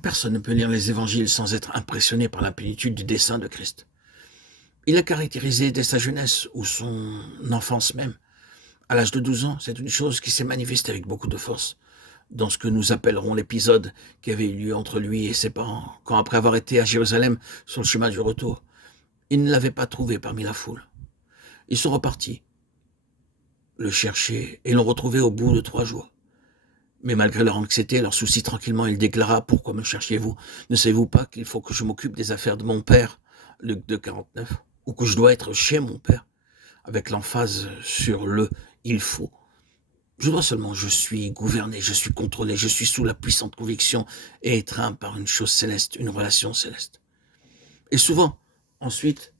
Personne ne peut lire les évangiles sans être impressionné par la plénitude du dessein de Christ. Il a caractérisé dès sa jeunesse ou son enfance même. À l'âge de 12 ans, c'est une chose qui s'est manifestée avec beaucoup de force dans ce que nous appellerons l'épisode qui avait eu lieu entre lui et ses parents, quand après avoir été à Jérusalem sur le chemin du retour, ils ne l'avaient pas trouvé parmi la foule. Ils sont repartis, le chercher, et l'ont retrouvé au bout de 3 jours. Mais malgré leur anxiété, leur souci, tranquillement, il déclara: « Pourquoi me cherchiez-vous? Ne savez-vous pas qu'il faut que je m'occupe des affaires de mon père ?» Luc 2, 49. Ou que je dois être chez mon père, avec l'emphase sur le « il faut ». Je dois seulement, je suis gouverné, je suis contrôlé, je suis sous la puissante conviction et étreint par une chose céleste, une relation céleste. Et souvent, ensuite,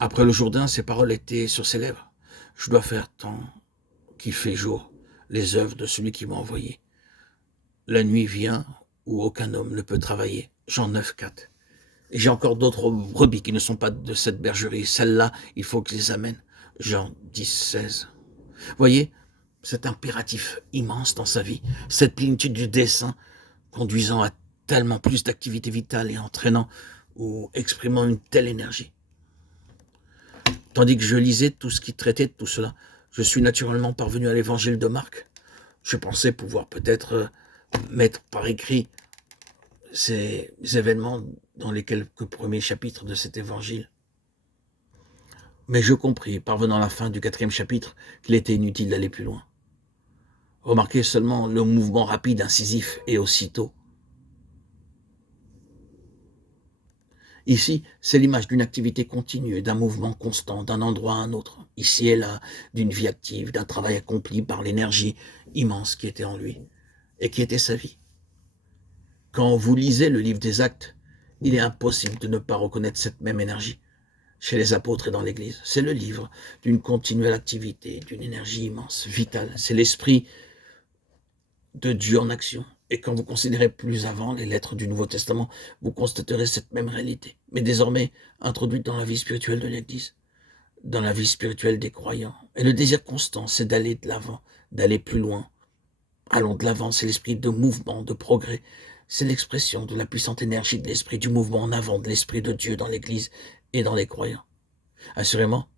après le Jourdain, ces paroles étaient sur ses lèvres. Je dois faire tant qu'il fait jour les œuvres de celui qui m'a envoyé. La nuit vient où aucun homme ne peut travailler. Jean 9, 4. Et j'ai encore d'autres brebis qui ne sont pas de cette bergerie. Celles-là, il faut que je les amène. Jean 10, 16. Voyez, cet impératif immense dans sa vie, cette plénitude du dessein, conduisant à tellement plus d'activité vitale et entraînant ou exprimant une telle énergie. Tandis que je lisais tout ce qui traitait de tout cela, je suis naturellement parvenu à l'évangile de Marc. Je pensais pouvoir peut-être mettre par écrit ces événements dans les quelques premiers chapitres de cet évangile. Mais je compris, parvenant à la fin du 4e chapitre, qu'il était inutile d'aller plus loin. Remarquez seulement le mouvement rapide, incisif et aussitôt. Ici, c'est l'image d'une activité continue, d'un mouvement constant, d'un endroit à un autre, ici et là, d'une vie active, d'un travail accompli par l'énergie immense qui était en lui et qui était sa vie. Quand vous lisez le livre des Actes, il est impossible de ne pas reconnaître cette même énergie chez les apôtres et dans l'Église. C'est le livre d'une continuelle activité, d'une énergie immense, vitale. C'est l'esprit de Dieu en action. Et quand vous considérez plus avant les lettres du Nouveau Testament, vous constaterez cette même réalité, mais désormais introduite dans la vie spirituelle de l'Église, dans la vie spirituelle des croyants. Et le désir constant, c'est d'aller de l'avant, d'aller plus loin. Allons de l'avant, c'est l'esprit de mouvement, de progrès. C'est l'expression de la puissante énergie de l'esprit du mouvement en avant, de l'esprit de Dieu dans l'Église et dans les croyants. Assurément,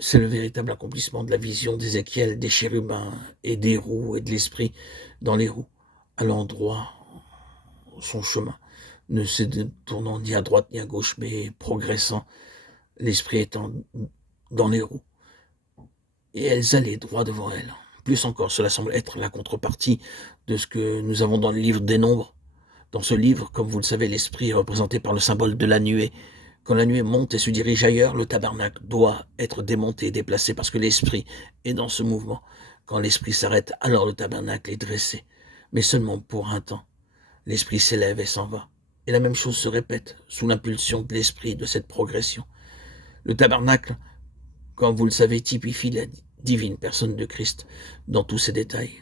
c'est le véritable accomplissement de la vision d'Ézéchiel, des chérubins et des roues et de l'esprit dans les roues, à l'endroit, son chemin, ne se détournant ni à droite ni à gauche, mais progressant, l'esprit étant dans les roues. Et elles allaient droit devant elles. Plus encore, cela semble être la contrepartie de ce que nous avons dans le livre des Nombres. Dans ce livre, comme vous le savez, l'esprit est représenté par le symbole de la nuée. Quand la nuée monte et se dirige ailleurs, le tabernacle doit être démonté et déplacé parce que l'esprit est dans ce mouvement. Quand l'esprit s'arrête, alors le tabernacle est dressé, mais seulement pour un temps. L'esprit s'élève et s'en va. Et la même chose se répète sous l'impulsion de l'esprit de cette progression. Le tabernacle, comme vous le savez, typifie la divine personne de Christ dans tous ses détails.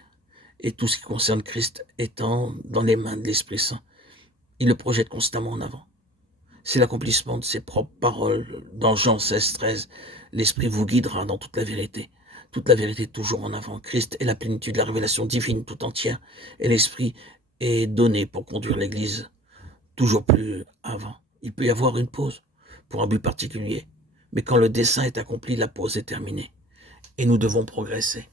Et tout ce qui concerne Christ étant dans les mains de l'Esprit Saint, il le projette constamment en avant. C'est l'accomplissement de ses propres paroles dans Jean 16, 13. L'Esprit vous guidera dans toute la vérité. Toute la vérité toujours en avant. Christ est la plénitude de la révélation divine tout entière. Et l'Esprit est donné pour conduire l'Église toujours plus avant. Il peut y avoir une pause pour un but particulier. Mais quand le dessein est accompli, la pause est terminée. Et nous devons progresser.